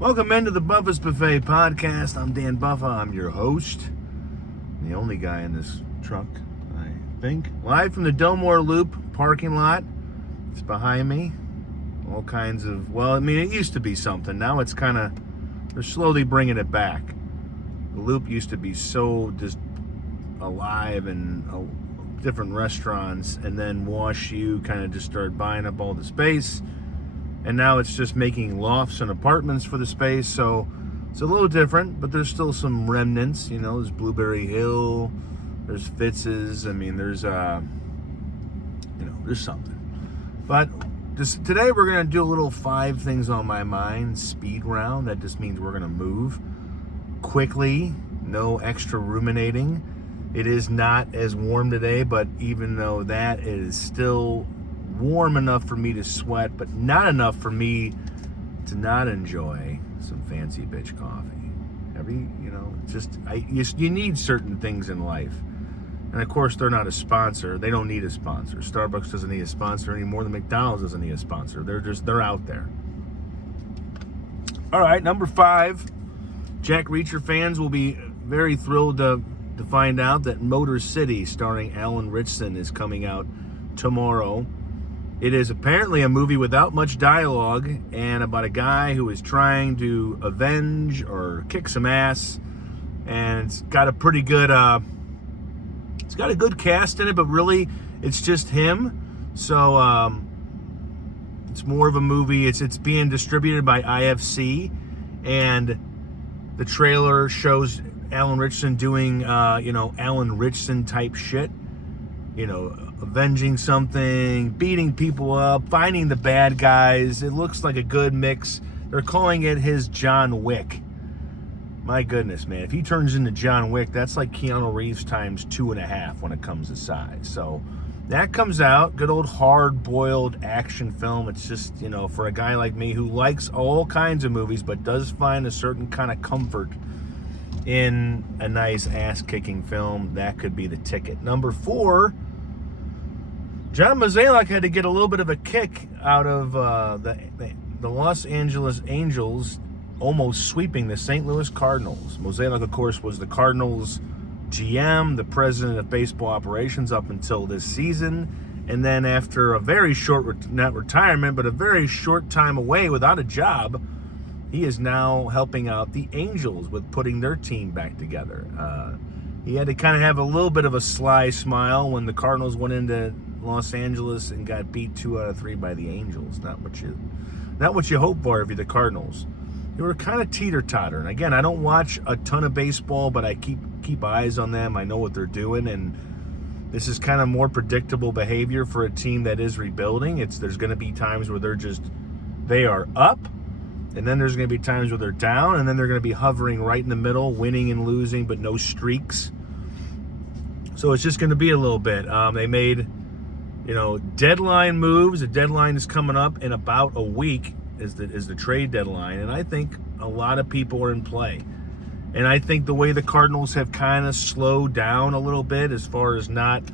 Welcome into the Buffa's Buffet podcast. I'm Dan Buffa. I'm your host. The only guy in this truck, I think. Live from the Delmore Loop parking lot. It's behind me. All kinds of, it used to be something. Now it's kind of, they're slowly bringing it back. The Loop used to be so just alive and different restaurants, and then Wash U kind of just started buying up all the space. And now it's just making lofts and apartments for the space, so it's a little different, but there's still some remnants. You know, there's Blueberry Hill, there's Fitz's. There's there's something. But today we're gonna do a little 5 things on my mind speed round. That just means we're gonna move quickly, no extra ruminating. It is not as warm today, but even though that is still warm enough for me to sweat, but not enough for me to not enjoy some fancy bitch coffee. You need certain things in life. And of course, they're not a sponsor. They don't need a sponsor. Starbucks doesn't need a sponsor any more than McDonald's doesn't need a sponsor. They're out there. All right, number 5. Jack Reacher fans will be very thrilled to find out that Motor City, starring Alan Ritchson, is coming out tomorrow. It is apparently a movie without much dialogue and about a guy who is trying to avenge or kick some ass. And it's got a pretty good, it's got a good cast in it, but really it's just him. So it's more of a movie. It's being distributed by IFC, and the trailer shows Alan Ritchson doing, Alan Ritchson type shit. Avenging something, beating people up, finding the bad guys. It looks like a good mix. They're calling it his John Wick. My goodness, man. If he turns into John Wick, that's like Keanu Reeves times 2.5 when it comes to size. So that comes out. Good old hard-boiled action film. It's just, for a guy like me who likes all kinds of movies but does find a certain kind of comfort in a nice ass-kicking film, that could be the ticket. Number 4, John Mozeliak had to get a little bit of a kick out of the Los Angeles Angels almost sweeping the St. Louis Cardinals. Mozeliak, of course, was the Cardinals' GM, the president of baseball operations up until this season. And then after a very short, not retirement, but a very short time away without a job, he is now helping out the Angels with putting their team back together. He had to kind of have a little bit of a sly smile when the Cardinals went into Los Angeles and got beat 2 out of 3 by the Angels. Not what you hope for if you're the Cardinals. They were kind of teeter-totter. And again, I don't watch a ton of baseball, but I keep eyes on them. I know what they're doing, and this is kind of more predictable behavior for a team that is rebuilding. There's going to be times where they are up, and then there's going to be times where they're down, and then they're going to be hovering right in the middle, winning and losing, but no streaks. So it's just going to be a little bit. They made, deadline moves. The deadline is coming up in about a week is the trade deadline, and I think a lot of people are in play. And I think the way the Cardinals have kind of slowed down a little bit as far as not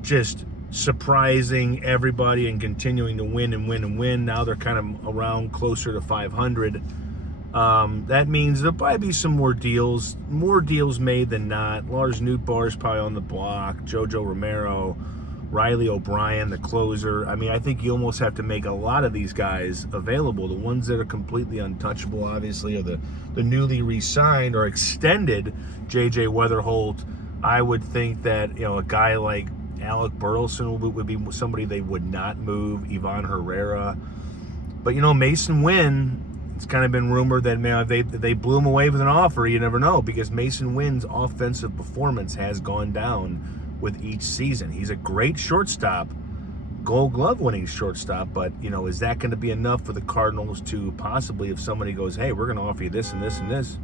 just surprising everybody and continuing to win and win and win. Now they're kind of around closer to 500. That means there'll probably be some more deals made than not. Lars Nootbaar is probably on the block. Jojo Romero, Riley O'Brien, the closer. I think you almost have to make a lot of these guys available. The ones that are completely untouchable, obviously, are the newly re-signed or extended J.J. Weatherholt. I would think that, a guy like Alec Burleson would be somebody they would not move. Ivan Herrera. But, Mason Wynn, it's kind of been rumored that they blew him away with an offer. You never know, because Mason Wynn's offensive performance has gone down with each season. He's a great shortstop, Gold Glove winning shortstop, but, is that going to be enough for the Cardinals to possibly, if somebody goes, hey, we're going to offer you this and this and this?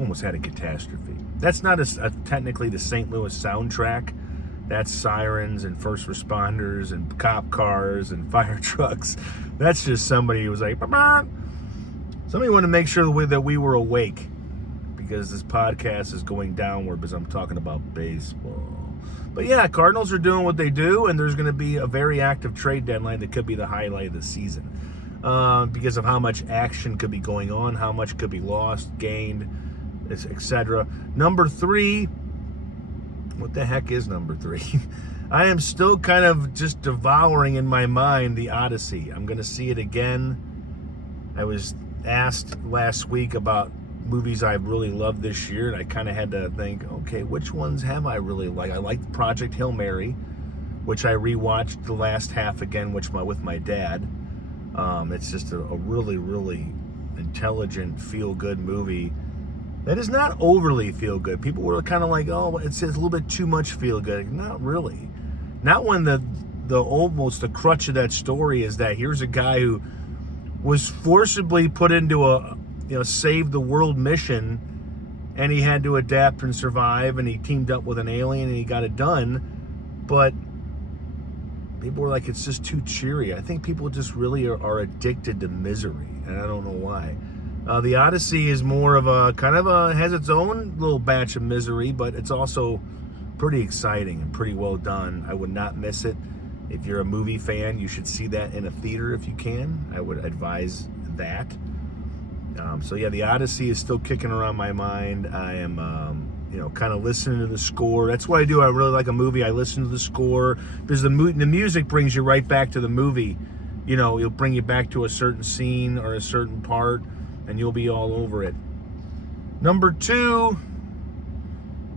Almost had a catastrophe. That's not technically the St. Louis soundtrack. That's sirens and first responders and cop cars and fire trucks. That's just somebody who was like, bah. Somebody wanted to make sure that we were awake, because this podcast is going downward because I'm talking about baseball. But yeah, Cardinals are doing what they do, and there's going to be a very active trade deadline that could be the highlight of the season because of how much action could be going on, how much could be lost, gained, etc. Number 3, what the heck is number 3? I am still kind of just devouring in my mind the Odyssey. I'm going to see it again. I was asked last week about movies I've really loved this year, and I kind of had to think, okay, which ones have I really liked? I liked Project Hail Mary, which I rewatched the last half again, with my dad. It's just a really, really intelligent, feel-good movie that is not overly feel-good. People were kind of like, oh, it's a little bit too much feel-good. Not really. Not when the almost the crutch of that story is that here's a guy who was forcibly put into a save the world mission, and he had to adapt and survive, and he teamed up with an alien and he got it done. But people were like, it's just too cheery. I think people just really are addicted to misery, and I don't know why. The Odyssey is more of a has its own little batch of misery, but it's also pretty exciting and pretty well done. I would not miss it. If you're a movie fan, you should see that in a theater if you can. I would advise that. So yeah, the Odyssey is still kicking around my mind. I am, kind of listening to the score. That's what I do. I really like a movie. I listen to the score because the music brings you right back to the movie. It'll bring you back to a certain scene or a certain part, and you'll be all over it. Number 2,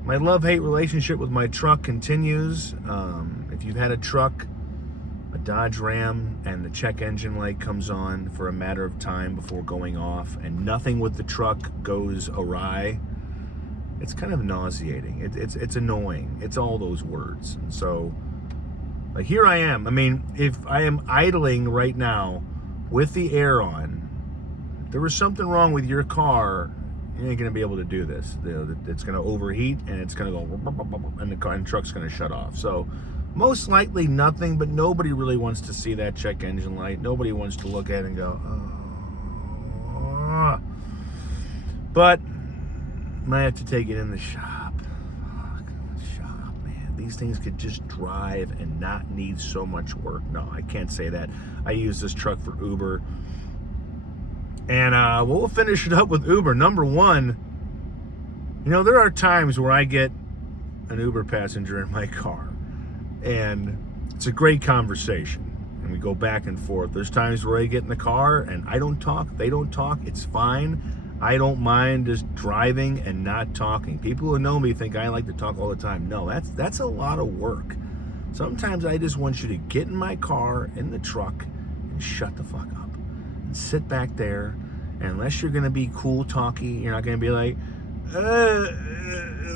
my love-hate relationship with my truck continues. If you've had a truck, a Dodge Ram, and the check engine light comes on for a matter of time before going off, and nothing with the truck goes awry, it's kind of nauseating. It's annoying. It's all those words. And so, like, here I am. I mean, if I am idling right now with the air on, if there was something wrong with your car, you ain't gonna be able to do this. It's gonna overheat, and it's gonna go, and the truck's gonna shut off. So most likely nothing, but nobody really wants to see that check engine light. Nobody wants to look at it and go, oh. But might have to take it in the shop. Fuck, shop, man. These things could just drive and not need so much work. No, I can't say that. I use this truck for Uber. And we'll finish it up with Uber. Number 1, there are times where I get an Uber passenger in my car, and it's a great conversation, and we go back and forth. There's times where I get in the car and I don't talk, they don't talk. It's fine. I don't mind just driving and not talking. People who know me think I like to talk all the time. No, that's a lot of work. Sometimes I just want you to get in my car, in the truck, and shut the fuck up. And sit back there, and unless you're going to be cool talky, you're not going to be like,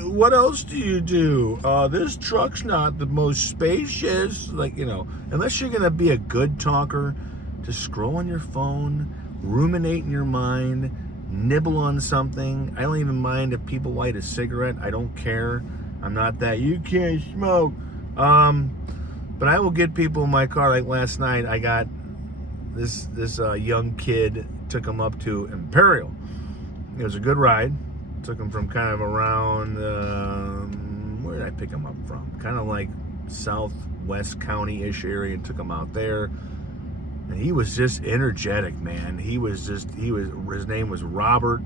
what else do you do? This truck's not the most spacious. Unless you're going to be a good talker, just scroll on your phone, ruminate in your mind, nibble on something. I don't even mind if people light a cigarette. I don't care. I'm not that, you can't smoke. But I will get people in my car. Like last night, I got this young kid, took him up to Imperial. It was a good ride. Took him from kind of around, where did I pick him up from? Kind of like Southwest County-ish area, and took him out there. And he was just energetic, man. His name was Robert.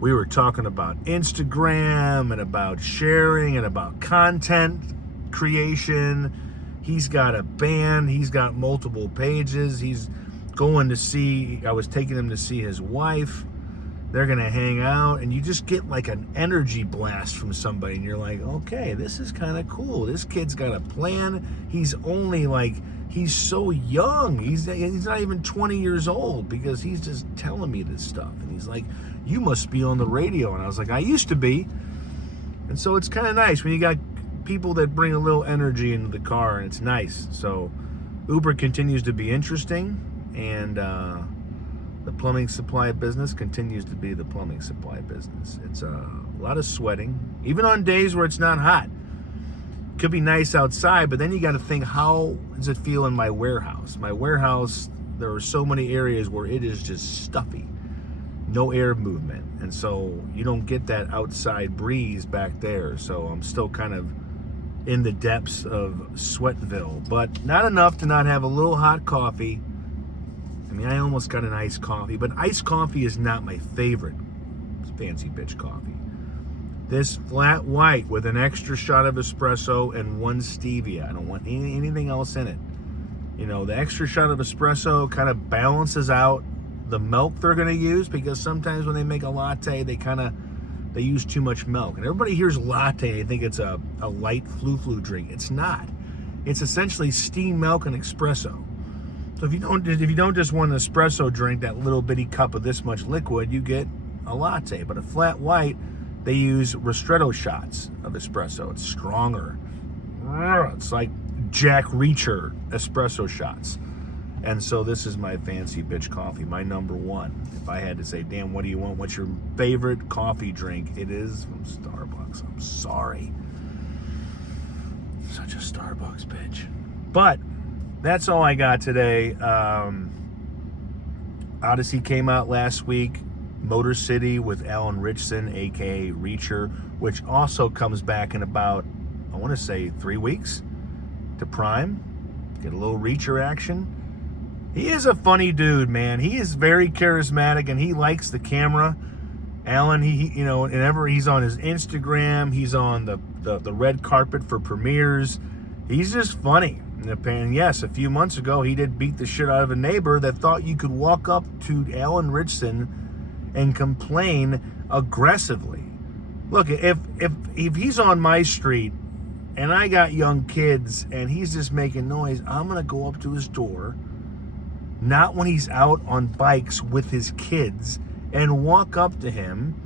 We were talking about Instagram and about sharing and about content creation. He's got a band. He's got multiple pages. He's going to see, I was taking him to see his wife. They're going to hang out, and you just get like an energy blast from somebody, and you're like, okay, this is kind of cool. This kid's got a plan. He's so young. He's not even 20 years old, because he's just telling me this stuff. And he's like, you must be on the radio. And I was like, I used to be. And so it's kind of nice when you got people that bring a little energy into the car, and it's nice. So Uber continues to be interesting, and the plumbing supply business continues to be the plumbing supply business. It's a lot of sweating, even on days where it's not hot. Could be nice outside, but then you got to think, how does it feel in my warehouse? My warehouse, there are so many areas where it is just stuffy, no air movement, and so you don't get that outside breeze back there. So I'm still kind of, in the depths of Sweatville, but not enough to not have a little hot coffee. I mean, I almost got an iced coffee, but iced coffee is not my favorite fancy bitch coffee. This flat white with an extra shot of espresso and 1 stevia. I don't want anything else in it. You know, the extra shot of espresso kind of balances out the milk they're going to use, because sometimes when they make a latte, they use too much milk. And everybody hears latte, they think it's a light flu drink. It's not. It's essentially steamed milk and espresso. So if you don't just want an espresso drink, that little bitty cup of this much liquid, you get a latte. But a flat white, they use ristretto shots of espresso. It's stronger. It's like Jack Reacher espresso shots. And so this is my fancy bitch coffee, my number one. If I had to say, Dan, what do you want? What's your favorite coffee drink? It is from Starbucks. I'm sorry. Such a Starbucks bitch. But that's all I got today. Odyssey came out last week. Motor City with Alan Ritchson, a.k.a. Reacher, which also comes back in about, I want to say, 3 weeks to Prime. Get a little Reacher action. He is a funny dude, man. He is very charismatic, and he likes the camera. Alan, he you know, whenever he's on his Instagram, he's on the red carpet for premieres. He's just funny. And yes, a few months ago, he did beat the shit out of a neighbor that thought you could walk up to Alan Ritchson and complain aggressively. Look, if he's on my street and I got young kids and he's just making noise, I'm gonna go up to his door, not when he's out on bikes with his kids, and walk up to him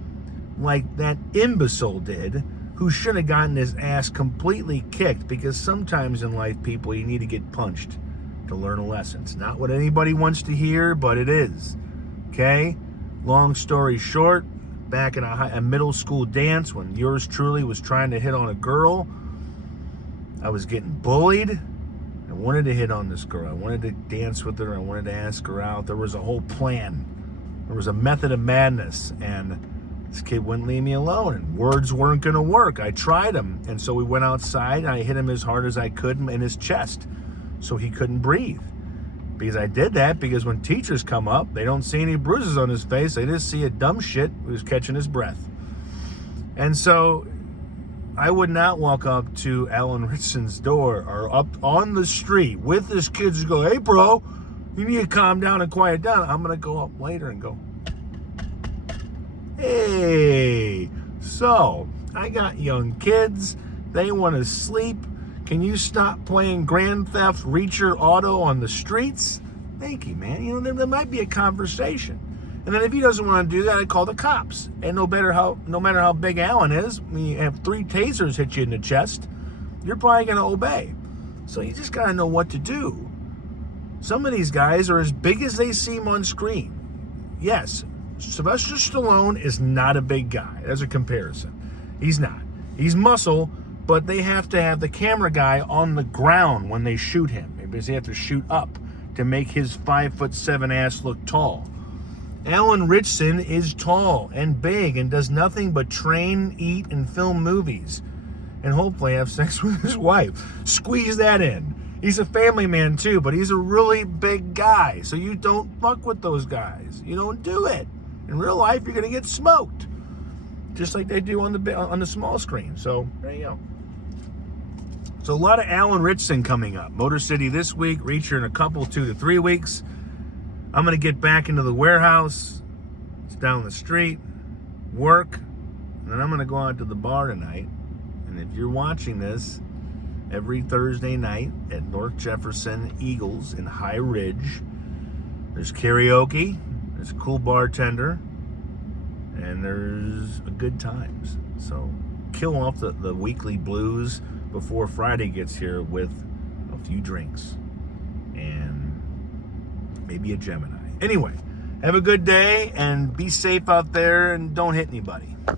like that imbecile did, who should have gotten his ass completely kicked, because sometimes in life, people, you need to get punched to learn a lesson. It's not what anybody wants to hear, but it is. Okay? Long story short, back in a middle school dance when yours truly was trying to hit on a girl, I was getting bullied. I wanted to hit on this girl. I wanted to dance with her. I wanted to ask her out. There was a whole plan. There was a method of madness, and this kid wouldn't leave me alone, and words weren't going to work. I tried them, and so we went outside, and I hit him as hard as I could in his chest so he couldn't breathe. Because I did that because when teachers come up, they don't see any bruises on his face. They just see a dumb shit who's catching his breath. And so I would not walk up to Alan Ritchson's door or up on the street with his kids and go, hey, bro, you need to calm down and quiet down. I'm going to go up later and go, hey, so I got young kids. They want to sleep. Can you stop playing Grand Theft Reacher Auto on the streets? Thank you, man. You know, there might be a conversation. And then if he doesn't want to do that, I call the cops. And no matter how big Alan is, when you have 3 tasers hit you in the chest, you're probably going to obey. So you just got to know what to do. Some of these guys are as big as they seem on screen. Yes, Sylvester Stallone is not a big guy. As a comparison. He's not. He's muscle, but they have to have the camera guy on the ground when they shoot him, because they have to shoot up to make his 5'7" ass look tall. Alan Ritchson is tall and big and does nothing but train, eat, and film movies, and hopefully have sex with his wife. Squeeze that in. He's a family man too, but he's a really big guy, so you don't fuck with those guys. You don't do it. In real life, you're gonna get smoked, just like they do on the small screen. So there you go. So a lot of Alan Ritchson coming up. Motor City this week, Reacher in a couple, 2 to 3 weeks. I'm going to get back into the warehouse. It's down the street. Work. And then I'm going to go out to the bar tonight. And if you're watching this, every Thursday night at North Jefferson Eagles in High Ridge, there's karaoke. There's a cool bartender. And there's good times. So kill off the weekly blues before Friday gets here with a few drinks and maybe a Gemini. Anyway, have a good day and be safe out there and don't hit anybody.